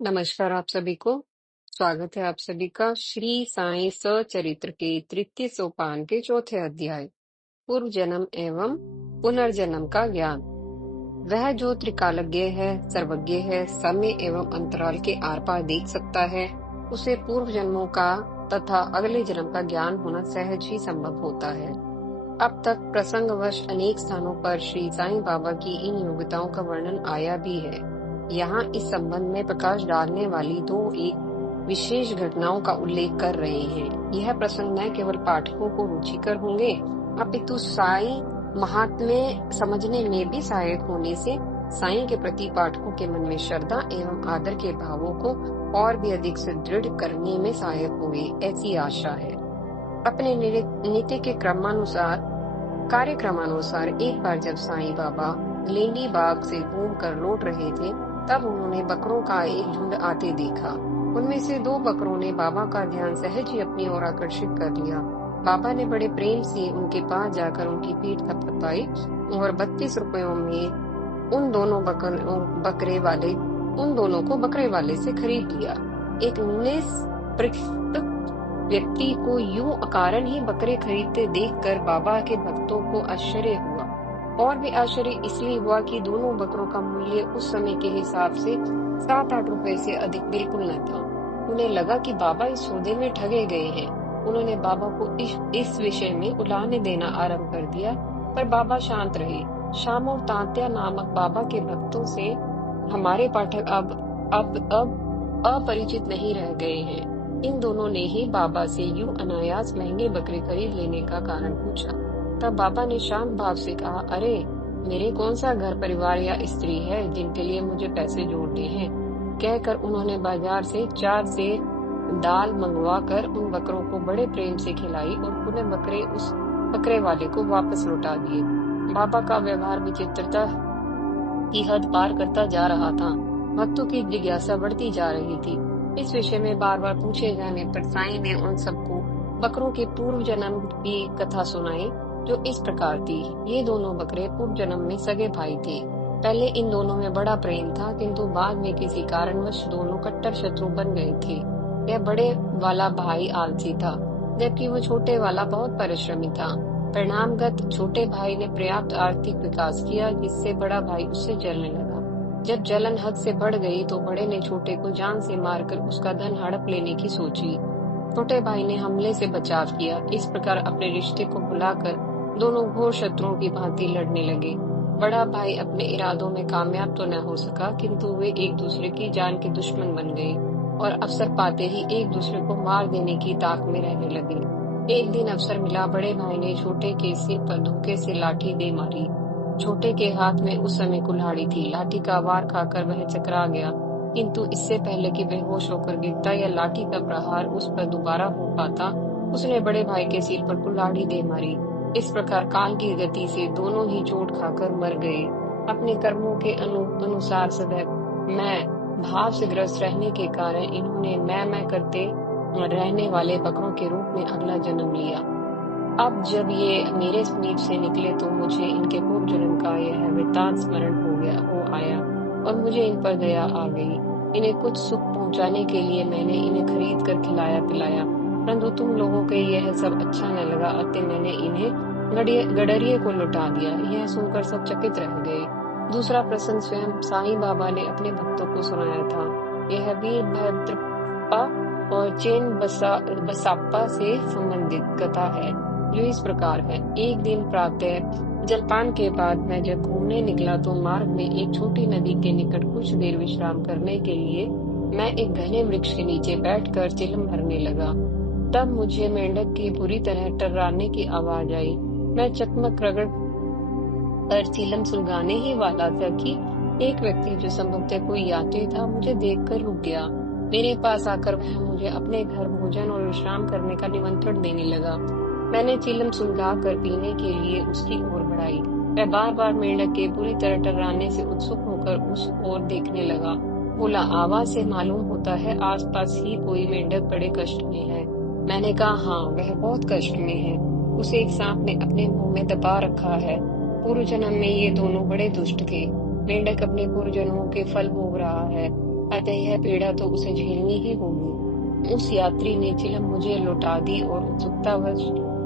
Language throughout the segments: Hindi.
नमस्कार आप सभी को। स्वागत है आप सभी का श्री साईं सचरित्र के तृतीय सोपान के चौथे अध्याय पूर्व जन्म एवं पुनर्जन्म का ज्ञान। वह जो त्रिकालज्ञ है, सर्वज्ञ है, समय एवं अंतराल के आर पार देख सकता है, उसे पूर्व जन्मों का तथा अगले जन्म का ज्ञान होना सहज ही संभव होता है। अब तक प्रसंगवश अनेक स्थानों पर श्री साईं बाबा की इन योग्यताओं का वर्णन आया भी है। यहाँ इस संबंध में प्रकाश डालने वाली दो एक विशेष घटनाओं का उल्लेख कर रहे हैं। यह प्रसंग न केवल पाठकों को रुचिकर होंगे, अपितु साईं महात्म्य समझने में भी सहायक होने से साईं के प्रति पाठकों के मन में श्रद्धा एवं आदर के भावों को और भी अधिक सुदृढ़ करने में सहायक होंगे, ऐसी आशा है। अपने नीति के कार्यक्रमानुसार एक बार जब साईं बाबा लेंडी बाग से घूम कर लौट रहे थे, तब उन्होंने बकरों का एक झुंड आते देखा। उनमें से दो बकरों ने बाबा का ध्यान सहज ही अपनी ओर आकर्षित कर लिया। बाबा ने बड़े प्रेम से उनके पास जाकर उनकी पीठ थपथपाई और 32 रुपयों में उन दोनों को बकरे वाले से खरीद लिया। एक निष्पृष्ट व्यक्ति को यूं अकारण ही बकरे खरीदते देखकर बाबा के भक्तों को आश्चर्य हुआ, और भी आश्चर्य इसलिए हुआ कि दोनों बकरों का मूल्य उस समय के हिसाब से 7-8 रुपए से अधिक बिल्कुल न था। उन्हें लगा कि बाबा इस सौदे में ठगे गए हैं। उन्होंने बाबा को इस विषय में उलाहने देना आरंभ कर दिया, पर बाबा शांत रहे। शाम और तांत्या नामक बाबा के भक्तों से हमारे पाठक अब अपरिचित नहीं रह गए हैं। इन दोनों ने ही बाबा से यूं अनायास महंगे बकरे खरीद लेने का कारण पूछा। तब बाबा ने शांत भाव से कहा, अरे मेरे कौन सा घर परिवार या स्त्री है जिनके लिए मुझे पैसे जोड़ने हैं। कहकर उन्होंने बाजार से 4 सेर दाल मंगवा कर उन बकरों को बड़े प्रेम से खिलाई और पुनः बकरे उस बकरे वाले को वापस लौटा दिए। बाबा का व्यवहार विचित्रता की हद पार करता जा रहा था। भक्तों की जिज्ञासा बढ़ती जा रही थी। इस विषय में बार बार पूछे जाने पर साईं ने उन सबको बकरों के पूर्व जन्म की कथा सुनाई, जो इस प्रकार थी। ये दोनों बकरे पूर्व जन्म में सगे भाई थे। पहले इन दोनों में बड़ा प्रेम था, किंतु बाद में किसी कारणवश दोनों कट्टर शत्रु बन गए थे। यह बड़े वाला भाई आलसी था, जबकि वो छोटे वाला बहुत परिश्रमी था। परिणामगत छोटे भाई ने पर्याप्त आर्थिक विकास किया, जिससे बड़ा भाई उससे जलने लगा। जब जलन हद से बढ़ गई तो बड़े ने छोटे को जान से मारकर उसका धन हड़प लेने की सोची। छोटे भाई ने हमले से बचाव किया। इस प्रकार अपने रिश्ते को भुलाकर दोनों घोर शत्रुओं की भांति लड़ने लगे। बड़ा भाई अपने इरादों में कामयाब तो न हो सका, किंतु वे एक दूसरे की जान के दुश्मन बन गए और अवसर पाते ही एक दूसरे को मार देने की ताक में रहने लगे। एक दिन अवसर मिला, बड़े भाई ने छोटे के सिर पर धोखे से लाठी दे मारी। छोटे के हाथ में उस समय कुल्हाड़ी थी। लाठी का वार खाकर वह चकरा गया, किंतु इससे पहले कि बेहोश होकर गिरता या लाठी का प्रहार उस पर दोबारा हो पाता, उसने बड़े भाई के सिर पर कुल्हाड़ी दे मारी। इस प्रकार काल की गति से दोनों ही चोट खाकर मर गए। अपने कर्मों के अनुसार सदैव मैं भाव से ग्रस्त रहने के कारण इन्होंने मैं करते रहने वाले बकरों के रूप में अगला जन्म लिया। अब जब ये मेरे समीप से निकले तो मुझे इनके पूर्व जन्म का यह वृत्तांत स्मरण हो आया और मुझे इन पर दया आ गई। इन्हें कुछ सुख पहुंचाने के लिए मैंने इन्हें खरीद कर खिलाया पिलाया, परंतु तुम लोगों को यह सब अच्छा न लगा, अतः मैंने इन्हें गडरिये को लौटा दिया। यह सुनकर सब चकित रह गए। दूसरा प्रसंग स्वयं साईं बाबा ने अपने भक्तों को सुनाया था। यह वीरभद्रप्पा और चेन बसाप्पा से संबंधित कथा है, जो इस प्रकार है। एक दिन प्रातः जलपान के बाद मैं जब घूमने निकला तो मार्ग में एक छोटी नदी के निकट कुछ देर विश्राम करने के लिए मैं एक घने वृक्ष के नीचे बैठकर चिलम भरने लगा। तब मुझे मेंढक की बुरी तरह टर्राने की आवाज आई। मैं चकमक रगड़ कर चिलम सुलगाने ही वाला था कि एक व्यक्ति, जो संभवतः कोई यात्री था, मुझे देखकर रुक गया। मेरे पास आकर वह मुझे अपने घर भोजन और विश्राम करने का निमंत्रण देने लगा। मैंने चिलम सुलगा कर पीने के लिए उसकी ओर बढ़ाई। वह बार बार मेंढक के बुरी तरह टर्राने से उत्सुक होकर उस ओर देखने लगा। बोला, आवाज से मालूम होता है आसपास ही कोई मेंढक बड़े कष्ट में है। मैंने कहा, हाँ, वह बहुत कष्ट में है। उसे एक सांप ने अपने मुंह में दबा रखा है। पूर्व जन्म में ये दोनों बड़े दुष्ट थे। मेंढक अपने पूर्व जन्मों के फल भोग रहा है। अतः यह पीड़ा तो उसे झेलनी ही होगी। उस यात्री ने चिलम मुझे लौटा दी और उत्सुकतावश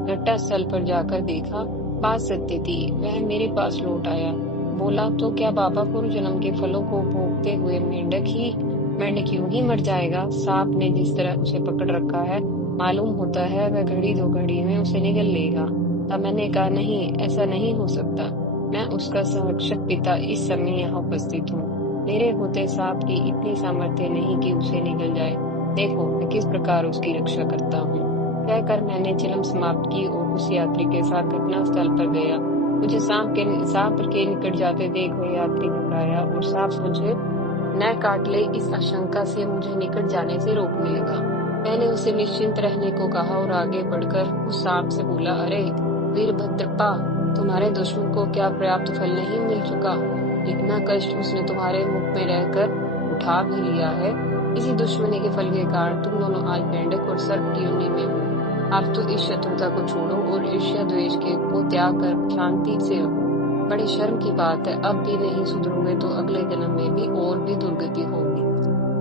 घटना स्थल पर जाकर देखा। बात सत्य थी, वह मेरे पास लौट आया। बोला, तो क्या बाबा पूर्व जन्म के फलों को भोगते हुए मेंढक यूं ही मर जाएगा? सांप ने जिस तरह उसे पकड़ रखा है, मालूम होता है वह घड़ी दो घड़ी में उसे निगल लेगा। तब मैंने कहा, नहीं, ऐसा नहीं हो सकता। मैं उसका संरक्षक पिता इस समय यहाँ उपस्थित हूँ। मेरे होते सांप की इतनी सामर्थ्य नहीं कि उसे निगल जाए। देखो मैं किस प्रकार उसकी रक्षा करता हूँ। कहकर मैंने चिलम समाप्त की और उस यात्री के साथ घटना स्थल पर गया। मुझे सांप के निकट जाते देख वह यात्री घबराया और सांप मुझे न काट ले इस आशंका से मुझे निकट जाने से रोकने लगा। मैंने उसे निश्चिंत रहने को कहा और आगे बढ़कर उस सांप से बोला, अरे वीरभद्रप्पा, तुम्हारे दुश्मन को क्या पर्याप्त फल नहीं मिल चुका? इतना कष्ट उसने तुम्हारे मुख में रहकर उठा भी लिया है। इसी दुश्मनी के फल के कारण तुम दोनों आज मेंढक और सर्प की योनि में हो। अब तो इस शत्रुता को छोड़ो और ईर्ष्या द्वेष को त्याग कर शांति से रहो। बड़ी शर्म की बात है, अब भी नहीं सुधरोगे तो अगले जन्म में भी और भी दुर्गति होगी।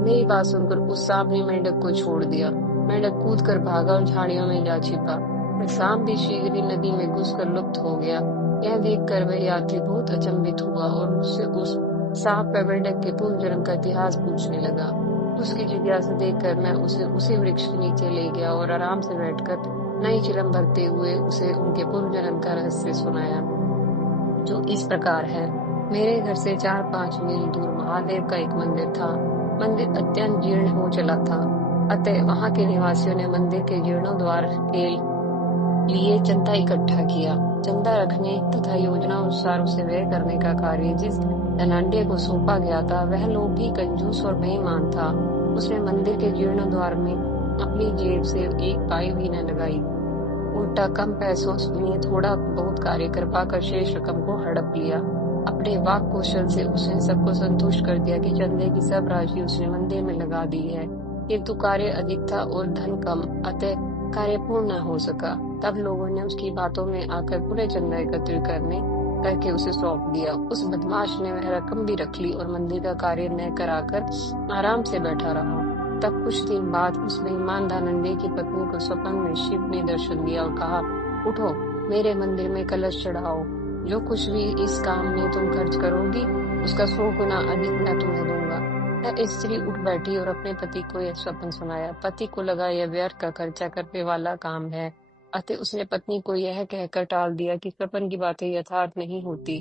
मेरी बात सुनकर उस सांप ने मेंढक को छोड़ दिया। मेंढक कूद कर भागा और झाड़ियों में जा छिपा। वह सांप भी शीघ्र ही नदी में घुसकर लुप्त हो गया। यह देखकर वह यात्री बहुत अचंभित हुआ और मुझसे उस सांप व मेंढक के पूर्व जन्म का इतिहास पूछने लगा। उसकी जिज्ञासा देखकर मैं उसे उसी वृक्ष के नीचे ले गया और आराम से बैठकर नई चिलम भरते हुए उसे उनके पूर्व जन्म का रहस्य सुनाया, जो इस प्रकार है। मेरे घर से 4-5 मील दूर महादेव का एक मंदिर था। मंदिर अत्यंत जीर्ण हो चला था, अतः वहां के निवासियों ने मंदिर के जीर्णोद्धार के लिए चंदा इकट्ठा किया। चंदा रखने तथा योजना अनुसार उसे व्यय करने का कार्य जिस धनाढ्य को सौंपा गया था, वह लोग भी कंजूस और बेईमान था। उसने मंदिर के जीर्णोद्धार में अपनी जेब से एक पाई भी न लगाई, उल्टा कम पैसों में थोड़ा बहुत कार्य करवा कर शेष रकम को हड़प लिया। अपने वाक कौशल से उसने सबको संतुष्ट कर दिया कि चंदे की सब राशि उसने मंदिर में लगा दी है, किंतु कार्य अधिक था और धन कम, अतः कार्य पूर्ण न हो सका। तब लोगों ने उसकी बातों में आकर पूरे चंदा एकत्रित करके उसे सौंप दिया। उस बदमाश ने वह रकम भी रख ली और मंदिर का कार्य न कराकर आराम से बैठा रहा। तब कुछ दिन बाद उस बेईमान धनाढ्य की पत्नी को स्वप्न में शिव ने दर्शन दिया और कहा, उठो, मेरे मंदिर में कलश चढ़ाओ। जो कुछ भी इस काम में तुम खर्च करोगी, उसका 100 गुना अधिक मैं तुम्हें दूंगा। वह स्त्री उठ बैठी और अपने पति को यह स्वप्न सुनाया। पति को लगा यह व्यर्थ का खर्चा करने वाला काम है, अतः उसने पत्नी को यह कहकर टाल दिया कि स्वप्न की बातें यथार्थ नहीं होती।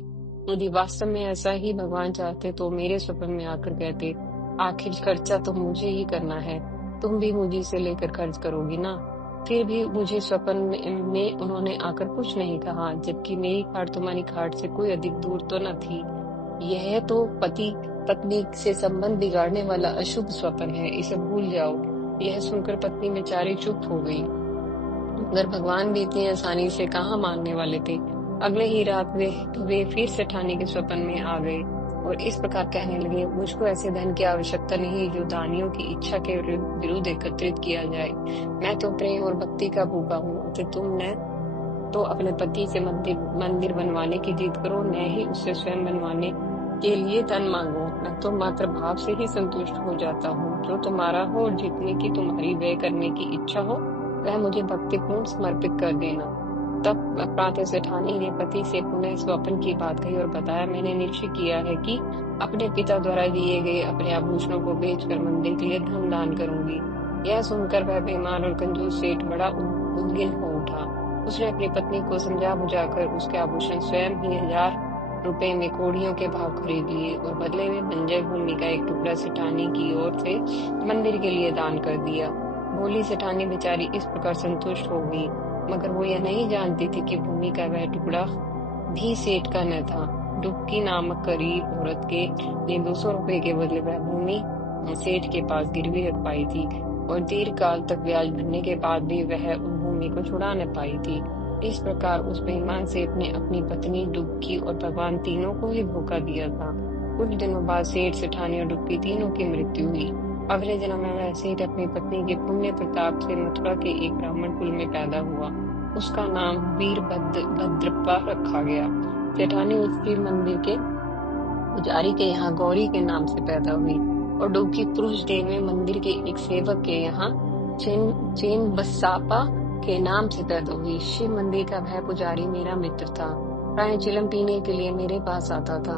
यदि वास्तव में ऐसा ही भगवान चाहते तो मेरे स्वप्न में आकर कहते, आखिर खर्चा तो मुझे ही करना है, तुम भी मुझे से लेकर खर्च करोगी ना। फिर भी मुझे स्वप्न में उन्होंने आकर कुछ नहीं कहा, जबकि मेरी खाट तुम्हारी खाट से कोई अधिक दूर तो न थी। यह तो पति पत्नी से संबंध बिगाड़ने वाला अशुभ स्वप्न है, इसे भूल जाओ। यह सुनकर पत्नी बेचारी चुप हो गई, मगर भगवान भी इतनी आसानी से कहाँ मानने वाले थे। अगले ही रात वे फिर सेठानी के स्वप्न में आ गए और इस प्रकार कहने लगे, मुझको ऐसे धन की आवश्यकता नहीं जो दानियों की इच्छा के विरुद्ध एकत्रित किया जाए। मैं तो प्रेम और भक्ति का भूखा हूँ, तो तुमने तो अपने पति से मंदिर बनवाने की जिद करो, न ही उससे स्वयं बनवाने के लिए धन मांगो। मैं तो मात्र भाव से ही संतुष्ट हो जाता हूँ। जो तुम्हारा हो और जितने की तुम्हारी व्यय करने की इच्छा हो, वह मुझे भक्तिपूर्ण समर्पित कर देना। तब प्रातः सेठानी ने पति से पुनः स्वप्न की बात कही और बताया, मैंने निश्चय किया है कि अपने पिता द्वारा दिए गए अपने आभूषणों को बेचकर मंदिर के लिए धन दान करूंगी। यह सुनकर वह बेईमान और कंजूस सेठ बड़ा उद्विग्न हो उठा। उसने अपनी पत्नी को समझा बुझाकर उसके आभूषण स्वयं ही 1000 रुपए में कोड़ियों के भाव खरीद लिए और बदले में बंजर भूमि का एक टुकड़ा सेठानी की ओर से मंदिर के लिए दान कर दिया। भोली सेठानी बेचारी इस प्रकार संतुष्ट हो गई, मगर वो यह नहीं जानती थी कि भूमि का वह टुकड़ा भी सेठ का न था। डुबकी नामक गरीब औरत के ने 200 रुपए के बदले वह भूमि सेठ के पास गिरवी रख पाई थी और दीर्घ काल तक ब्याज भरने के बाद भी वह उस भूमि को छुड़ा न पाई थी। इस प्रकार उस बेईमान सेठ ने अपनी पत्नी, डुबकी और भगवान तीनों को ही धोखा दिया था। कुछ दिनों बाद सेठ, सेठानी और डुबकी तीनों की मृत्यु हुई। अगले जन्म में वह सेठ अपनी पत्नी के पुण्य प्रताप से मथुरा के एक ब्राह्मण कुल में पैदा हुआ। उसका नाम वीरभद्रप्पा रखा गया। सेठानी उसके मंदिर के पुजारी के यहाँ गौरी के नाम से पैदा हुई और डुबकी पुरुष देव में मंदिर के एक सेवक के यहाँ चेन बसापा के नाम से पैदा हुई। शिव मंदिर का वह पुजारी मेरा मित्र था, प्राय चिलम पीने के लिए मेरे पास आता था।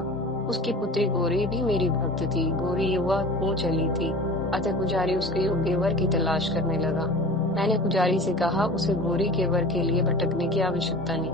उसकी पुत्री गौरी भी मेरी भक्त थी। गौरी युवा हो चली थी, अतः पुजारी उसके योग्य वर की तलाश करने लगा। मैंने पुजारी से कहा, उसे गौरी के वर के लिए भटकने की आवश्यकता नहीं,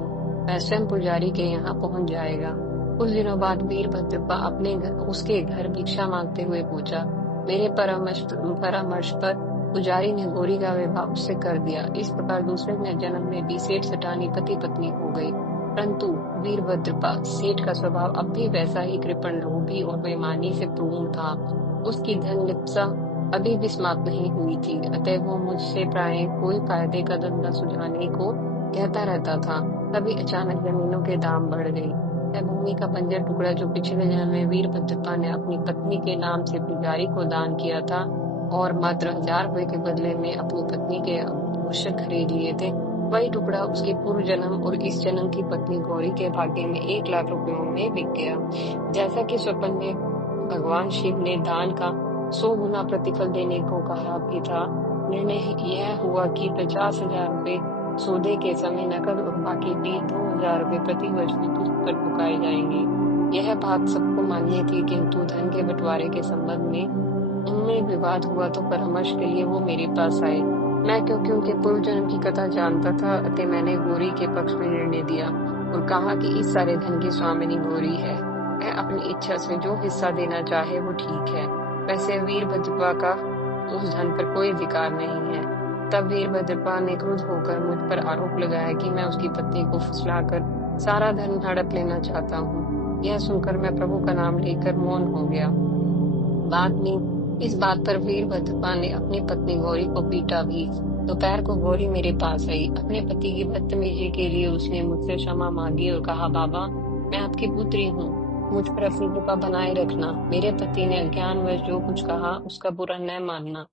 वह स्वयं पुजारी के यहाँ पहुंच जाएगा। कुछ दिनों बाद वीरभद्रप्पा उसके घर भिक्षा मांगते हुए पूछा। मेरे परामर्श पर पुजारी ने गौरी का विवाह उससे कर दिया। इस प्रकार दूसरे जन्म में भी सेठ सटानी पति पत्नी हो गई। परंतु वीरभद्रप्पा सेठ का स्वभाव अब भी वैसा ही कृपण, लोभी और बेईमानी से पूर्ण था। उसकी धन लिप्सा अभी भी समाप्त नहीं हुई थी, अतः वो मुझसे प्राय कोई फायदे का धंधा सुझाने को कहता रहता था। तभी अचानक जमीनों के दाम बढ़ गए। यह भूमि का बंजर टुकड़ा जो पिछले जन्म में वीरभद्रप्पा ने अपनी पत्नी के नाम से पुजारी को दान किया था और मात्र 1000 रुपए के बदले में अपनी पत्नी के आभूषण खरीद लिए थे, वही टुकड़ा उसके पूर्व जन्म और इस जन्म की पत्नी गौरी के भाग्य में 1 लाख रुपयों में बिक गया। जैसा कि स्वप्न में भगवान शिव ने दान का 100 गुना प्रतिफल देने को कहा भी था, निर्णय यह हुआ कि 50,000 रुपए सौदे के समय नकद और बाकी भी 2000 रुपए प्रति वर्ष में किस्त पर चुकाए जाएंगे। यह बात सबको मान्य थी, किंतु धन के बंटवारे के संबंध में उनमें विवाद हुआ तो परामर्श के लिए वो मेरे पास आए। मैं क्योंकि उनके पूर्व जन्म की कथा जानता था, अतः मैंने गौरी के पक्ष में निर्णय दिया और कहा कि इस सारे धन की स्वामिनी गौरी है। वह अपनी इच्छा से जो हिस्सा देना चाहे वो ठीक है। वैसे वीरभद्रप्पा का उस धन पर कोई अधिकार नहीं है। तब वीरभद्रप्पा ने क्रुद्ध होकर मुझ पर आरोप लगाया कि मैं उसकी पत्नी को फुसलाकर सारा धन हड़प लेना चाहता हूँ। यह सुनकर मैं प्रभु का नाम लेकर मौन हो गया। बाद में इस बात पर वीरभद्रप्पा ने अपनी पत्नी गौरी को पीटा भी। दोपहर को गौरी मेरे पास आई। अपने पति की बदतमीजी के लिए उसने मुझसे क्षमा मांगी और कहा, बाबा, मैं आपकी पुत्री हूँ, मुझ पर अपनी कृपा बनाए रखना। मेरे पति ने अज्ञानवश जो कुछ कहा उसका बुरा न मानना।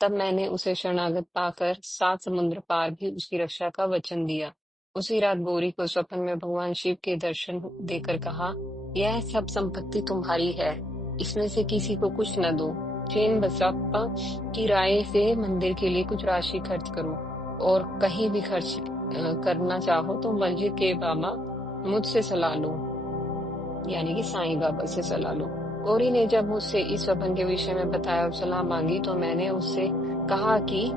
तब मैंने उसे शरणागत पाकर 7 समुद्र पार भी उसकी रक्षा का वचन दिया। उसी रात गौरी को स्वप्न में भगवान शिव के दर्शन देकर कहा, यह सब संपत्ति तुम्हारी है, इसमें से किसी को कुछ न दो। चेन बसाप्पा की राय से मंदिर के लिए कुछ राशि खर्च करो और कहीं भी खर्च करना चाहो तो मस्जिद के बाबा मुझसे सलाह लो, यानी कि साईं बाबा से सलाह लो। गौरी ने जब मुझसे इस स्वप्न के विषय में बताया और सलाह मांगी तो मैंने उससे कहा कि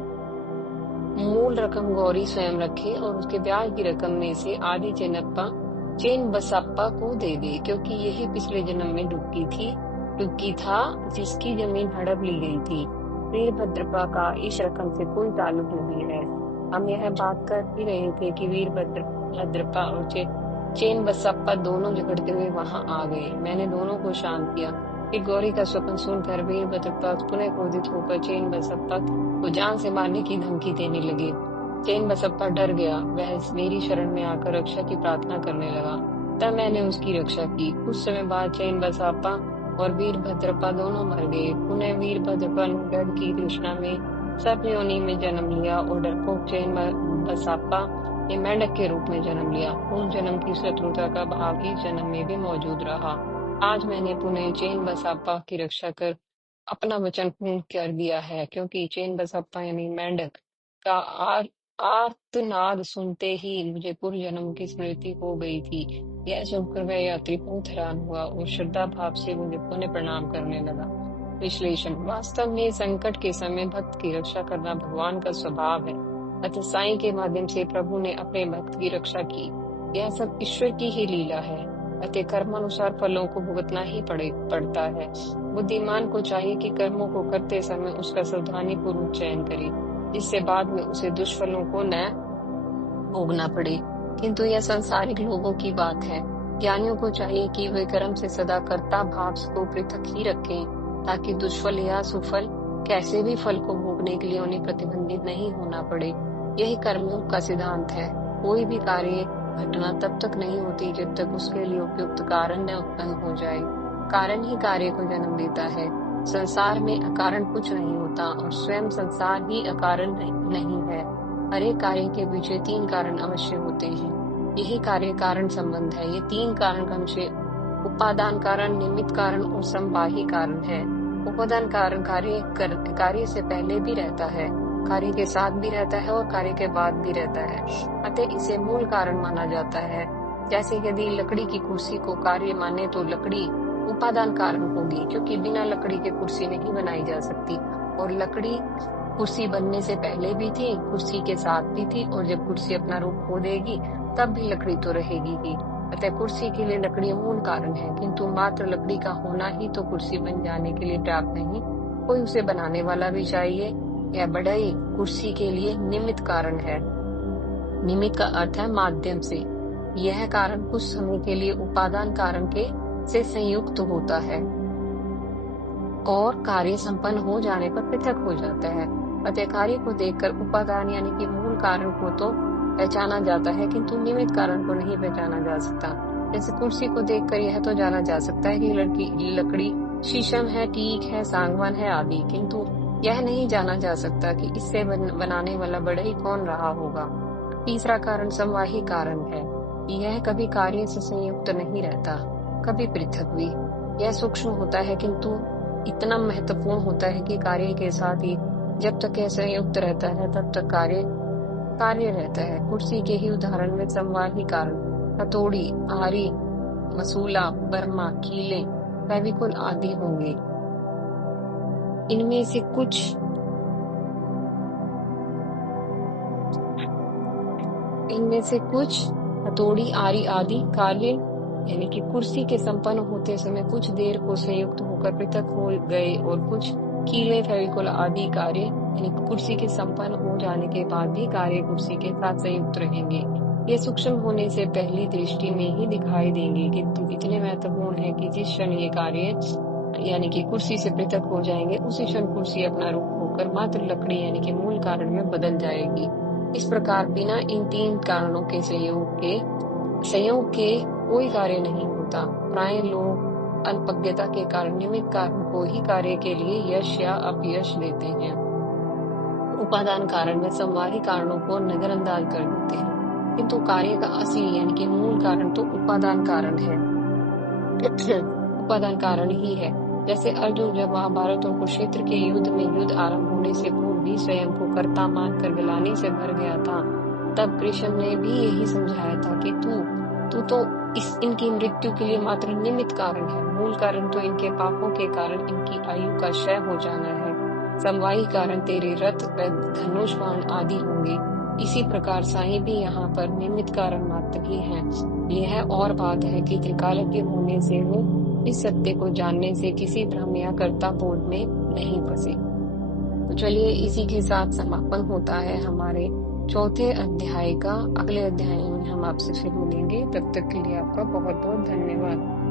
मूल रकम गौरी स्वयं रखे और उसके ब्याज की रकम में से आधी चेन बसाप्पा को दे दे, क्योंकि यही पिछले जन्म में डुबकी था जिसकी जमीन हड़प ली गई थी। वीरभद्रप्पा का इस रकम से कोई ताल्लुक नहीं है। हम यह बात कर ही रहे थे कि वीरभद्रप्पा और चेन बसाप्पा दोनों झगड़ते हुए वहां आ गए। मैंने दोनों को शांत किया। फिर गौरी का स्वप्न सुनकर वीरभद्रप्पा पुनः क्रोधित होकर चेन बसाप्पा को जान से मारने की धमकी देने लगे। चेन बसाप्पा डर गया। वह मेरी शरण में आकर रक्षा की प्रार्थना करने लगा। तब मैंने उसकी रक्षा की। कुछ समय बाद चेन बसाप्पा और वीरभद्रप्पा दोनों मर गए। पुनः वीरभद्रप्पा ने डर की तृष्णा में सर्प योनि में जन्म लिया और डरपोक चेन बसाप्पा ने मेंढक के रूप में जन्म लिया। उस जन्म की शत्रुता का भाव इस जन्म में भी मौजूद रहा। आज मैंने पुनः चेन बसाप्पा की रक्षा कर अपना वचन पूर्ण कर दिया है, क्योंकि चेन बसाप्पा यानी मेंढक का आर्तनाद सुनते ही मुझे पूर्व जन्म की स्मृति हो गई थी। यह सुनकर वह यात्री बहुत हैरान हुआ और श्रद्धा भाव से मुझे पुनः प्रणाम करने लगा। विश्लेषण: वास्तव में संकट के समय भक्त की रक्षा करना भगवान का स्वभाव है, अतः साईं के माध्यम से प्रभु ने अपने भक्त की रक्षा की। यह सब ईश्वर की ही लीला है, अतः कर्मानुसार फलों को भुगतना ही पड़ता है। बुद्धिमान को चाहिए कि कर्मों को करते समय उसका सावधानी पूर्वक चयन करे, जिससे बाद में उसे दुष्फलों को न भोगना पड़े। किंतु यह सांसारिक लोगों की बात है। ज्ञानियों को चाहिए कि वे कर्म से सदा कर्ता भाव को पृथक ही रखें, ताकि दुष्फल या सुफल कैसे भी फल को भोगने के लिए उन्हें प्रतिबंधित नहीं होना पड़े। यही कर्मयोग का सिद्धांत है। कोई भी कार्य घटना तब तक नहीं होती जब तक उसके लिए उपयुक्त कारण न उत्पन्न हो जाए। कारण ही कार्य को जन्म देता है। संसार में अकारण कुछ नहीं होता और स्वयं संसार ही अकारण नहीं है। हर एक कार्य के पीछे 3 कारण अवश्य होते हैं। यही कार्य कारण संबंध है। ये 3 कारण क्रमशः उपादान कारण, निमित्त कारण और संवाही कारण है। उपादान कारण कार्य से पहले भी रहता है, कार्य के साथ भी रहता है और कार्य के बाद भी रहता है, अतः इसे मूल कारण माना जाता है। जैसे यदि लकड़ी की कुर्सी को कार्य माने तो लकड़ी उपादान कारण होगी, क्योंकि बिना लकड़ी के कुर्सी नहीं बनाई जा सकती, और लकड़ी कुर्सी बनने से पहले भी थी, कुर्सी के साथ भी थी, और जब कुर्सी अपना रूप खो देगी तब भी लकड़ी तो रहेगी ही। अतः कुर्सी के लिए लकड़ी मूल कारण है, किंतु मात्र लकड़ी का होना ही तो कुर्सी बन जाने के लिए पर्याप्त नहीं, कोई उसे बनाने वाला भी चाहिए। यह बढ़ई कुर्सी के लिए निमित्त कारण है। निमित्त का अर्थ है माध्यम से। यह कारण कुछ समय के लिए उपादान कारण के से संयुक्त होता है और कार्य संपन्न हो जाने पर पृथक हो जाता है। अतः कार्य को देखकर उपादान यानी कि मूल कारण को तो पहचाना जाता है, किंतु निमित्त कारण को नहीं पहचाना जा सकता। जैसे कुर्सी को देखकर यह तो जाना जा सकता है कि लकड़ी शीशम है, टीक है, सागवान है आदि, किंतु यह नहीं जाना जा सकता कि इससे बनाने वाला बढ़ई कौन रहा होगा। तीसरा कारण समवाही कारण है। यह कभी कार्य से संयुक्त नहीं रहता, कभी पृथक भी। यह सूक्ष्म होता है, किंतु इतना महत्वपूर्ण होता है कि कार्य के साथ ही जब तक यह संयुक्त रहता है तब तक कार्य रहता है। कुर्सी के ही उदाहरण में समवाही कारण हथौड़ी, आरी, मसूला, बर्मा, कीले, फेविकोल आदि होंगे। इनमें से कुछ हथौड़ी, आरी आदि कार्य यानी कि कुर्सी के संपन्न होते समय कुछ देर को संयुक्त होकर पृथक हो गए, और कुछ कीले, फेविकोल आदि कार्य यानी कुर्सी के संपन्न हो जाने के बाद भी कार्य कुर्सी के साथ संयुक्त रहेंगे। ये सूक्ष्म होने से पहली दृष्टि में ही दिखाई देंगे, किंतु इतने महत्वपूर्ण है कि जिस क्षण ये कार्य यानी कि कुर्सी से पृथक हो जाएंगे, उसी क्षण कुर्सी अपना रूप होकर मात्र लकड़ी यानी कि मूल कारण में बदल जाएगी। इस प्रकार बिना इन तीन कारणों के संयोग के कोई कार्य नहीं होता। प्राय लोग अल्पज्ञता के कारण निमित्त कारण को ही कार्य के लिए यश या अपयश देते हैं। उपादान कारण व समवाही कारणों को नजरअंदाज कर देते हैं, किंतु कार्य का असली यानी कि मूल कारण तो उपादान कारण है। उपादान कारण ही है। जैसे अर्जुन जब महाभारत और कुरुक्षेत्र के युद्ध में युद्ध आरंभ होने से पूर्व भी स्वयं को कर्ता मानकर गिलानी से भर गया था, तब कृष्ण ने भी यही समझाया था कि तू तो इनकी मृत्यु के लिए मात्र निमित्त कारण है, मूल कारण तो इनके पापों के कारण इनकी आयु का क्षय हो जाना है। समवाही कारण तेरे रथ व धनुष बाण आदि होंगे। इसी प्रकार साईं भी यहाँ पर निमित्त कारण मात्र ही हैं। यह और बात है कि त्रिकालज्ञ होने से वो इस सत्य को जानने से किसी भ्रम या कर्ता बोध में नहीं फंसे। तो चलिए इसी के साथ समापन होता है हमारे चौथे अध्याय का। अगले अध्याय में हम आपसे फिर मिलेंगे। तब तक के लिए आपका बहुत बहुत धन्यवाद।